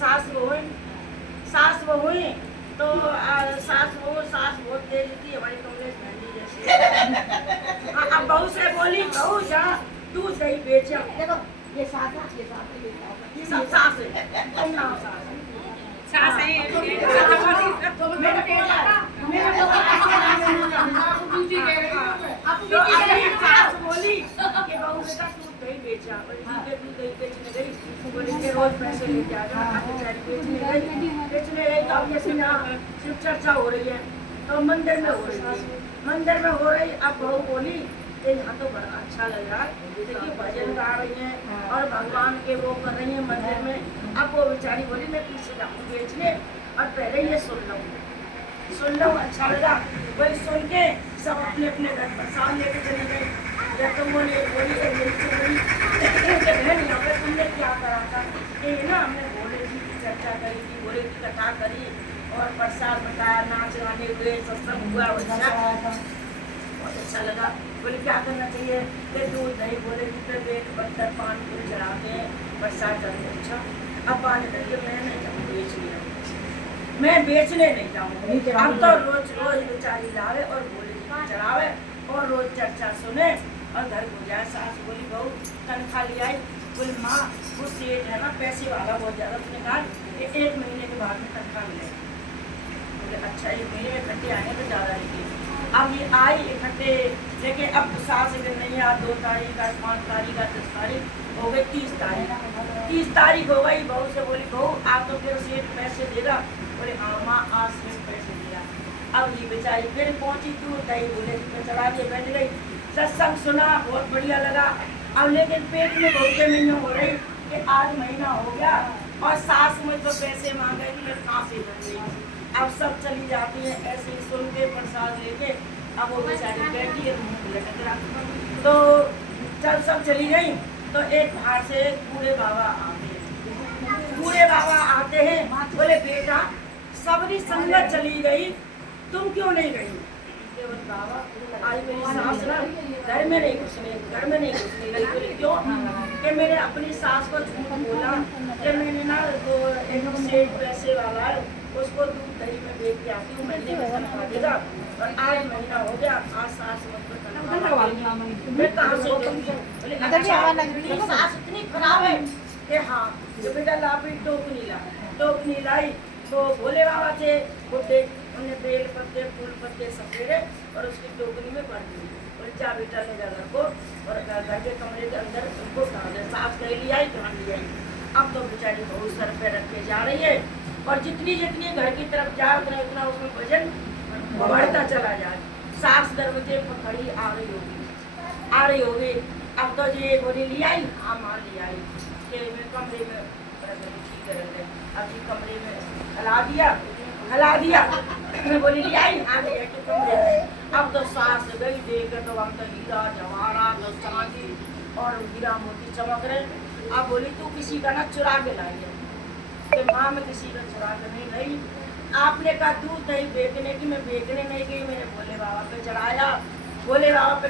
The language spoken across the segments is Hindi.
सास बहू हुई तो सास बहू तेज थी हमारी कमलेश बहन जैसी। अब बहू से बोली बहू जा दूध दही बेचा। देखो ये सास ये सब सास है, तुम ना हो सास है। मेरा बेटा सास बोली कि बहू बेटा दूध दही बेचा। दूध दही बेचने गई, बोली कि रोज पैसे लेके आ जाना। बेचारी बेचने गई तो अब जैसे ना सिर्फ चर्चा हो रही है तो मंदिर में हो रही। अब बहू बोली कि यहाँ तो बड़ा अच्छा लग रहा है, देखिए भजन गा रही हैं और भगवान के वो कर रही हैं मंदिर में। अब वो बेचारी बोली मैं पीछे जाऊँ बेचने और पहले ये सुन लो अच्छा लगा। वही सुन के सब अपने अपने घर पर साथ लेके चले गए। जब तुम बोली बहन यहाँ पे तुमने क्या करा था? ये ना हमने भोले जी की चर्चा करी थी, भोले की कथा करी और प्रसाद बताया, नाच गाने हुए, सत्संग हुआ, बहुत अच्छा लगा। बोले क्या करना चाहिए? कि दूध दही भोले जी पे बेट बर्तन पान पूरी चढ़ाते हैं, प्रसाद चढ़ाते। अच्छा अब पानी करिए मैं नहीं जाऊँ मैं बेचने नहीं जाऊँगी। अब तो रोज बेचारी लावे और भोले जी को चढ़ावे और रोज चर्चा सुने और घर को जाए। सास बोली बहू तनख्वाह ले आई। बोली माँ वो सेठ है ना पैसे वाला बहुत ज़्यादा, उसने कहा कि 1 महीने के बाद में तनख्वाह मिलेगी। बोले अच्छा 1 महीने में इकट्ठे आएंगे तो ज़्यादा लेंगे। अब ये आई इकट्ठे लेके अब सास दिन नहीं आ 2 तारीख आज 5 तारीख आज 10 तारीख हो गई 30 तारीख हो गई। बहू से बोली बहू आप तो फिर सेठ पैसे देगा? बोले हाँ माँ आज से पैसे दिया। अब ये बेचारी फिर पहुंची दूध दही भोले जी पे चढ़ा के बैठ गई। सत्संग सुना बहुत बढ़िया लगा। अब लेकिन पेट में बहुत महीने हो रही कि आज महीना हो गया और सास मुझ तो पैसे मांग रही थी, कहाँ से बन गई। अब सब चली जाती है ऐसे ही सुन के प्रसाद लेके। अब वो बेचारी बैठी है मुँह लटक रहा। तो जब सब चली गई तो एक बाहर से बूढ़े बाबा आते हैं। बोले बेटा सबरी संगत चली गई तुम क्यों नहीं गई? केवल बाबा आज मेरी सास ना घर में नहीं घुसने गई। बोले क्यों? कि मैंने अपनी सास को झूठ बोला कि मैंने ना वो एक सेठ पैसे वाला है उसको दूध दही में बेच के आती हूँ, महीने में तनख्वाह देगा और आज महीना हो गया आज सास मैं कहाँ से दूँगी? बोले अच्छा सास इतनी खराब है कि हाँ जो बेटा ला फिर टोकनी लाई तो भोले बाबा थे बुड्ढे, उन्हें बेल पत्ते फूल पत्ते सफेरे और उसकी टोकरी में भर दी। बोले जा बेटा ले जा घर को और घर के कमरे के अंदर उनको डाल दे। सास कह लिया ही। अब तो बेचारी बहुत सर पे रख के जा रही है और जितनी घर की तरफ जा उतना उसमें वजन बढ़ता चला जाए। सास दरवाजे पर खड़ी आ रही होगी। अब तो ये बोली लिया ही हाँ माँ लिया ही के कमरे में ठीक है। अब ये कमरे में हला दिया बोली लिया ही हाँ लिया कि कमरे में। अब तो सास गई देख तो हम तो हीरा जवाहरात तो चांदी और हीरा मोती चमक रहे। अब बोली तू किसी का ना चुरा के लाई है? कि माँ मैं किसी का चुरा के नहीं लाई। आपने कहा दूध दही बेचने की, मैं बेचने नहीं गई, मैंने भोले बाबा पे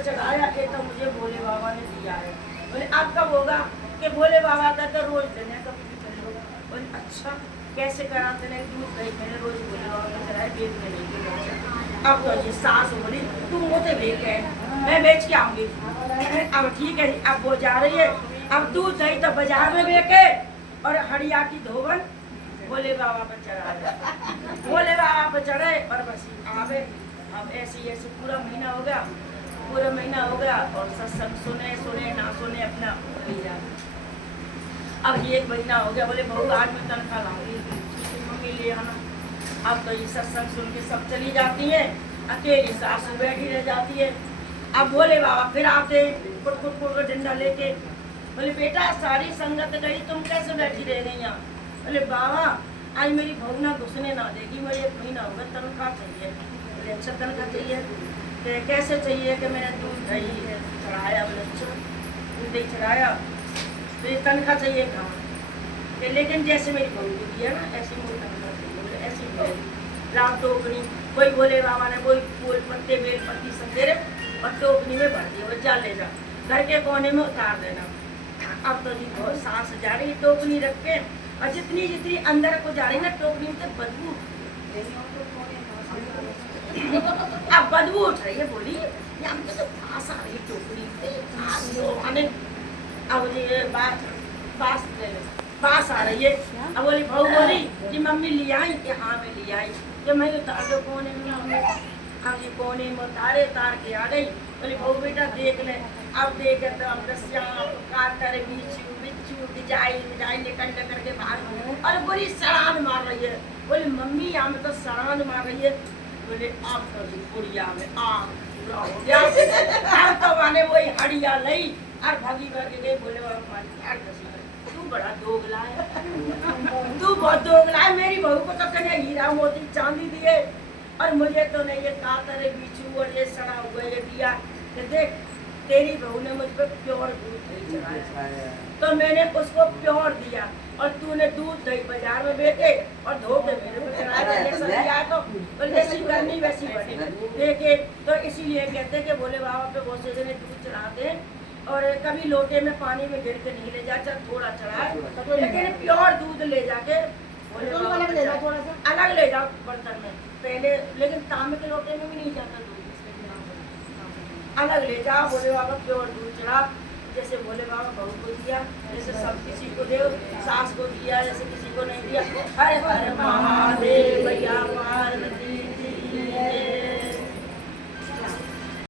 चढ़ाया कि तो मुझे भोले बाबा ने दिया है। बोले अब कब होगा? कि भोले बाबा का तो रोज देने कभी भी चले होगा। बोले अच्छा कैसे कराते नहीं? दूध दही मैंने रोज भोले बाबा पे चढ़ाया बेचने नहीं गई। अब तो जी सास बोली तुम मुझे बेच के मैं बेच के आऊँगी। अब ठीक है अब वो जा रही है। अब दूध दही तो बाजार में बेचे और हड़िया की धोवन भोले बाबा पर चढ़े और बस आवे। अब ऐसे पूरा महीना हो गया और सत्संग सुने ना सुने अपना लिया। अब ये 1 महीना हो गया। बोले बहू आज मैं तनख्वाह लाऊंगी, मम्मी ले आना। अब तो ये सत्संग सुन के सब चली जाती है, अकेली सासू बैठी रह जाती है। अब भोले बाबा फिर आते कुट डंडा लेके। बोले बेटा सारी संगत गई तुम कैसे बैठी रह गई यहाँ? बोले बाबा आज मेरी बहू ना घुसने ना देगी, मुझे 1 महीना होगा तनख्वाह चाहिए। बोले अच्छा तनख्वाह चाहिए? कैसे चाहिए? कि मैंने दूध दही चढ़ाया। बोले अच्छा दूध दही चढ़ाया तो ये तनख्वाह चाहिए कहाँ? लेकिन जैसे मेरी बहू को दिया ना ऐसी मुझे तनख्वाह चाहिए। बोले ऐसी राम टोकरी कोई भोले बाबा ने कोई फूल पत्ते बेल पत्ती सफेरे और टोकरी में भर दिया। वो जा ले जा घर के कोने में उतार देना। अब तो जी बहुत सास जा रही टोकरी रख के और जितनी जितनी अंदर को जा रही ना टोकरी में से बदबू अब बदबू उठ रही है, बोली ये हमको तो फांस आ रही है टोकरी से, फांस दो आने। अब ये बास आ रही है। अब बोली बहू बोली कि मम्मी ले आई कि हाँ मैं ले आई, तो मैं उतार दो कोने में मम्मी। हम ये कोने में उतारे, उतार के आ गई। बोली बहू बेटा देख ले। अब देखे तो हम श्याम कातर बिच्छू बिच्छू डिजाइन डिजाइन निकल करके बाहर और बोली सड़ान मार रही है। बोली मम्मी यहाँ में तो सड़ान मार रही है। बोले अब तो बुढ़िया में आग पूरा हो गया। अब तो माने वही हड़िया लई और भागी भागी गई। बोले बाबा पानी तू बड़ा दोगला है, तू बहुत दोगला है। मेरी बहू को तो कने हीरा मोती चांदी दिए और मुझे तो नहीं ये कातर बिच्छू और ये सड़ा हुआ ये दिया। कि देख तेरी बहू ने मुझ पर प्योर दूध दही चढ़ाया तो मैंने उसको प्योर दिया और तूने दूध दही बाजार में बेचे और धो के मेरे को चढ़ाया। जैसा दिया तो जैसी करनी वैसी बनी देखे। तो इसीलिए कहते कि भोले बाबा पे बहुत से जने दूध चढ़ाते हैं और कभी लोटे में पानी में गिर के नहीं ले जाता, थोड़ा चढ़ाए लेकिन प्योर दूध ले जाके भोले बाबा अलग ले जाओ बर्तन में पहले, लेकिन तांबे के लोटे में भी नहीं जाता दूध, अलग ले जाओ। भोले बाबा प्योर दूध चढ़ा। जैसे भोले बाबा बहू को दिया, जैसे सब किसी को दे, सास को दिया, जैसे किसी को नहीं दिया। हरे हरे महादेव भैया पार्वती